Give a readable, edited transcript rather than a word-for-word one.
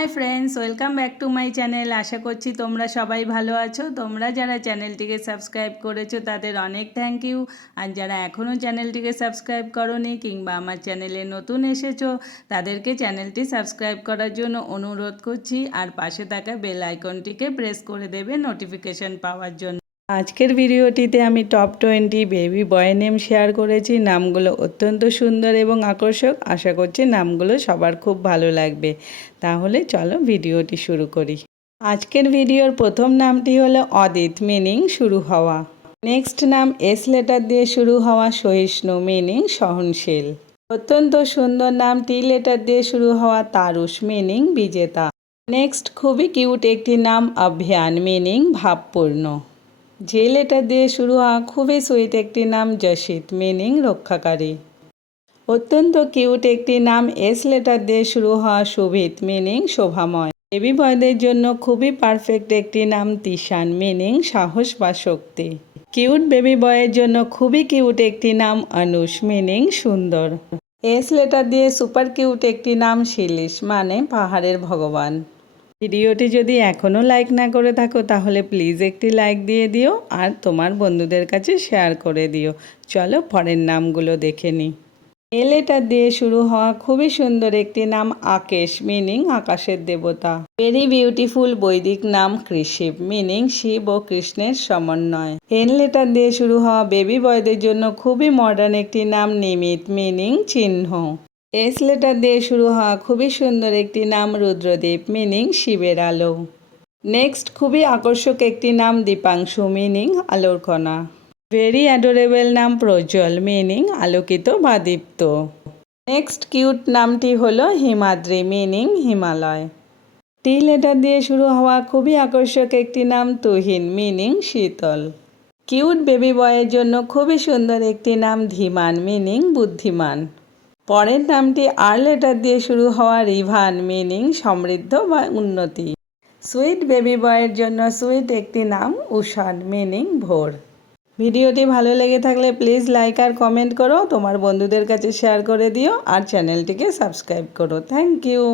High friends, welcome back to my channel. আশা করছি তোমরা সবাই ভালো আছো। তোমরা যারা চ্যানেলটিকে সাবস্ক্রাইব করেছো তাদের অনেক থ্যাংক ইউ। আর যারা এখনও চ্যানেলটিকে সাবস্ক্রাইব করোনি কিংবা আমার চ্যানেলে নতুন এসেছো তাদেরকে চ্যানেলটি সাবস্ক্রাইব করার জন্য অনুরোধ করছি। আর পাশে থাকা বেল আইকনটিকে প্রেস করে দেবে নোটিফিকেশন পাওয়ার জন্য। আজকের ভিডিওটিতে আমি টপ 20 বেবি বয় নেম শেয়ার করেছি। নামগুলো অত্যন্ত সুন্দর এবং আকর্ষক। আশা করছি নামগুলো সবার খুব ভালো লাগবে। তাহলে চলো ভিডিওটি শুরু করি। আজকের ভিডিওর প্রথম নামটি হলো অদিত, মিনিং শুরু হওয়া। নেক্সট নাম এস লেটার দিয়ে শুরু হওয়া, সহিষ্ণু, মিনিং সহনশীল। অত্যন্ত সুন্দর নাম টি লেটার দিয়ে শুরু হওয়া, তারুষ, মিনিং বিজেতা। নেক্সট খুবই কিউট একটি নাম অভিয়ান, মিনিং ভাবপূর্ণ। যে লেটার দিয়ে শুরু হওয়া খুবই সুইট একটি নাম যশিত, মিনিং রক্ষাকারী। অত্যন্ত কিউট একটি নাম এস লেটার দিয়ে শুরু হওয়া, শোভিত, মিনিং শোভাময়। বেবি বয়দের জন্য খুবই পারফেক্ট একটি নাম তিশান, মিনিং সাহস বা শক্তি। কিউট বেবি বয়ের জন্য খুবই কিউট একটি নাম অনুষ, মিনিং সুন্দর। এস লেটার দিয়ে সুপার কিউট একটি নাম শিলিশ, মানে পাহাড়ের ভগবান। ভিডিওটি যদি এখনও লাইক না করে থাকো তাহলে প্লিজ একটি লাইক দিয়ে দিও আর তোমার বন্ধুদের কাছে শেয়ার করে দিও। চলো পরের নামগুলো দেখে নিই। এ লেটার দিয়ে শুরু হওয়া খুবই সুন্দর একটি নাম আকেশ, মিনিং আকাশের দেবতা। ভেরি বিউটিফুল বৈদিক নাম কৃষিব, মিনিং শিব ও কৃষ্ণের সমন্বয়। এন লেটার দিয়ে শুরু হওয়া বেবি বয়দের জন্য খুবই মডার্ন একটি নাম নিমিত, মিনিং চিহ্ন। এস লেটার দিয়ে শুরু হওয়া খুবই সুন্দর একটি নাম রুদ্রদীপ, মিনিং শিবের আলো। নেক্সট খুবই আকর্ষক একটি নাম দীপাংশু, মিনিং আলোর কণা। ভেরি অ্যাডোরেবল নাম প্রজ্জ্বল, মিনিং আলোকিত বা দীপ্ত। নেক্সট কিউট নামটি হলো হিমাদ্রি, মিনিং হিমালয়। টি লেটার দিয়ে শুরু হওয়া খুবই আকর্ষক একটি নাম তুহিন, মিনিং শীতল। কিউট বেবি বয়ের জন্য খুবই সুন্দর একটি নাম ধীমান, মিনিং বুদ্ধিমান। পরের নামটি আর লেটার দিয়ে শুরু হওয়া রিভান, মিনিং সমৃদ্ধ বা উন্নতি। সুইট বেবি বয়ের জন্য সুইট একটি নাম উষান, মিনিং ভোর। ভিডিওটি ভালো লেগে থাকলে প্লিজ লাইক আর কমেন্ট করো, তোমার বন্ধুদের কাছে শেয়ার করে দিও আর চ্যানেলটিকে সাবস্ক্রাইব করো। Thank you.